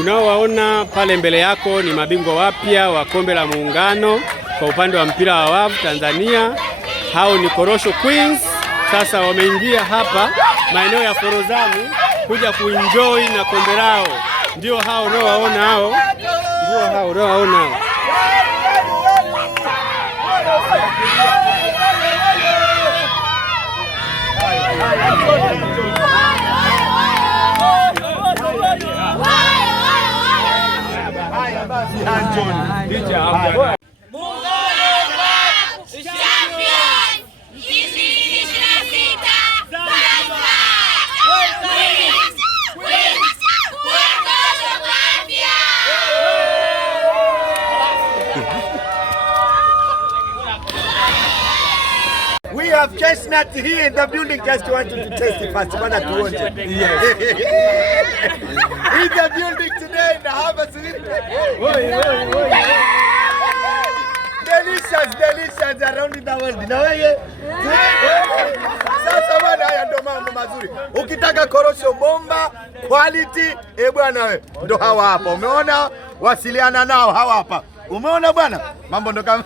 Unaowaona pale mbele yako ni mabingwa wapya wa Kombe la Muungano kwa upande wa mpira wa wavu Tanzania. Hao ni Korosho Queens. Sasa wameingia hapa maeneo ya Forodhani kuja kuenjoy na kombe lao. Ndio hao unaowaona hao. Ndio hao unaowaona hao. We have Chestnut here in the building. Just wanted to test it first. Yes. In the building today in the Harvest. Delicious around the world. Sasa bwana, haya ndo mambo mazuri. Ukitaka korosho bomba quality, bwana wewe ndo hawa hapa. Umeona? Wasiliana nao hawa hapa. Umeona bwana? Mambo ndo kama